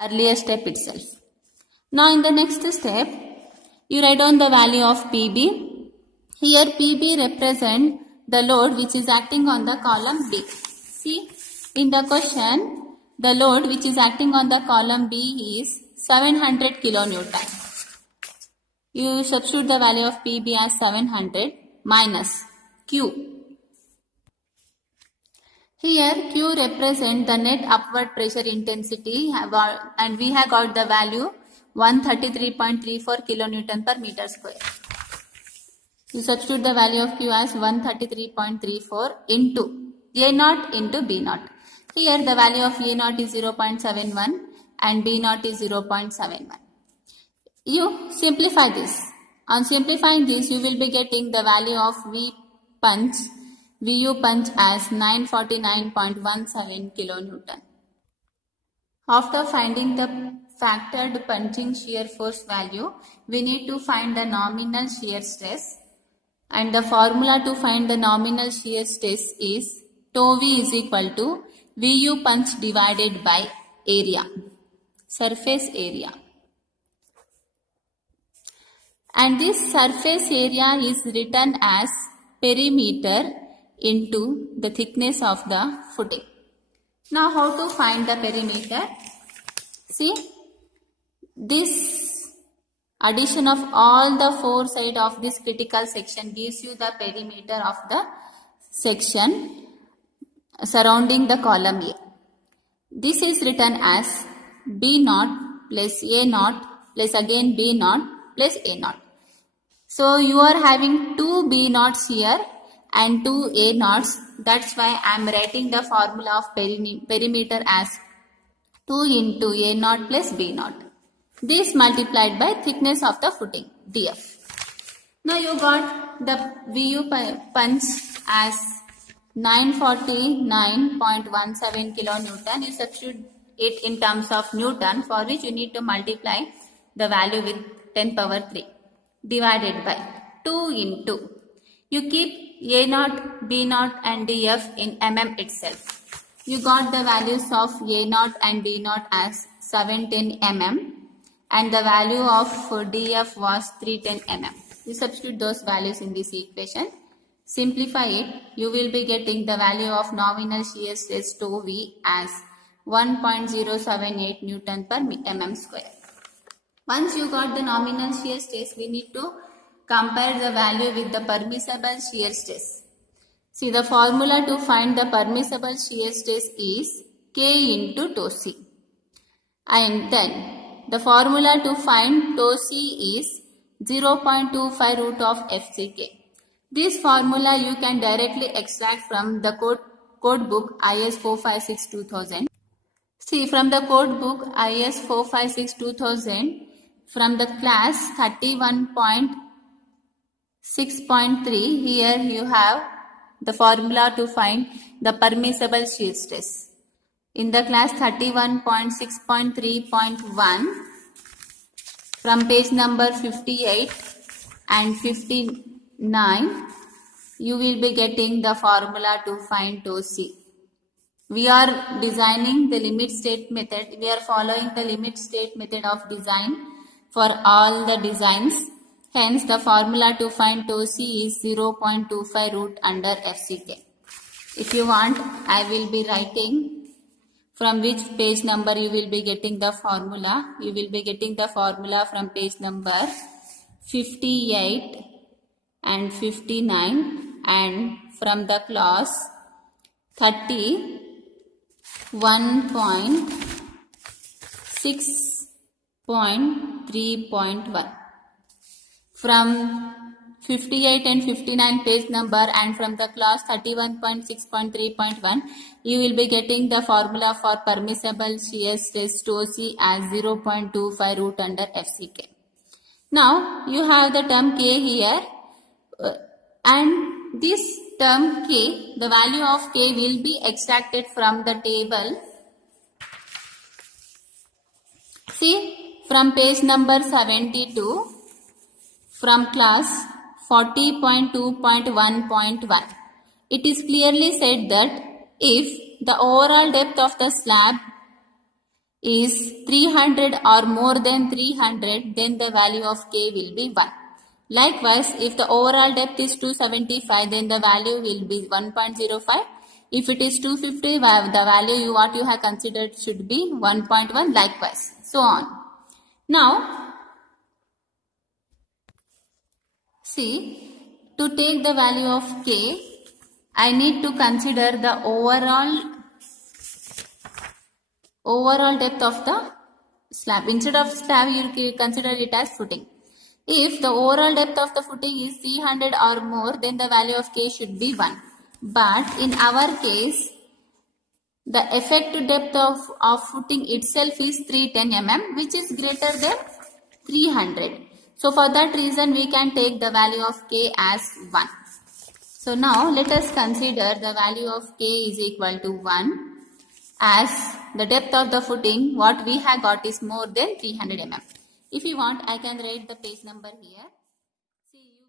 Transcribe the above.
earlier step itself. Now in the next step, you write down the value of PB. Here PB represent the load which is acting on the column B. See, in the question, the load which is acting on the column B is 700 kilonewton. You substitute the value of PB as 700 minus Q. Here Q represents the net upward pressure intensity and we have got the value 133.34 kilonewton per meter square. You substitute the value of Q as 133.34 into A0 into B0. Here the value of A0 is 0.71 and B0 is 0.71. You simplify this. On simplifying this, you will be getting the value of VU punch as 949.17 kilonewton. After finding the factored punching shear force value, we need to find the nominal shear stress. And the formula to find the nominal shear stress is tau V is equal to VU punch divided by area, surface area. And this surface area is written as perimeter into the thickness of the footing. Now how to find the perimeter? See, this addition of all the four sides of this critical section gives you the perimeter of the section surrounding the column A. This is written as B0 plus A0 plus again B0 plus A0. So you are having two B0s here and two A0s. That's why I am writing the formula of perimeter as 2 into A0 plus B0. This multiplied by thickness of the footing, df. Now you got the VU punch as 949.17 kilonewton. You substitute it in terms of Newton, for which you need to multiply the value with 10 power 3 divided by 2 into. You keep A0, B0 and df in mm itself. You got the values of A0 and B0 as 710 mm and the value of df was 310 mm. You substitute those values in this equation. Simplify it. You will be getting the value of nominal shear stress tau V as 1.078 Newton per mm square. Once you got the nominal shear stress, we need to compare the value with the permissible shear stress. See, the formula to find the permissible shear stress is K into tau C. And then the formula to find tau C is 0.25 root of FCK. This formula you can directly extract from the code book IS 456-2000. See, from the code book IS 456-2000, from the class 31.6.3, here you have the formula to find the permissible shear stress. In the class 31.6.3.1, from page number 58 and 59, you will be getting the formula to find tau C. We are designing the limit state method. We are following the limit state method of design for all the designs. Hence, the formula to find tau C is 0.25 root under FCK. If you want, I will be writing from which page number you will be getting the formula. You will be getting the formula from page number 58 and 59 and from the class 31.6.3.1. From 58 and 59 page number and from the class 31.6.3.1, you will be getting the formula for permissible shear stress tau C as 0.25 root under FCK. Now you have the term K here and this term K, the value of K will be extracted from the table. See, from page number 72, from class 40.2.1.1. It is clearly said that if the overall depth of the slab is 300 or more than 300, then the value of K will be 1. Likewise, if the overall depth is 275, then the value will be 1.05. If it is 250, the value what you have considered should be 1.1, likewise, so on. Now, see, to take the value of K, I need to consider the overall depth of the slab. Instead of slab, you consider it as footing. If the overall depth of the footing is 300 or more, then the value of K should be 1. But in our case, the effective depth of footing itself is 310 mm, which is greater than 300. So for that reason, we can take the value of K as 1. So now let us consider the value of K is equal to 1, as the depth of the footing what we have got is more than 300 mm. If you want, I can write the page number here. See,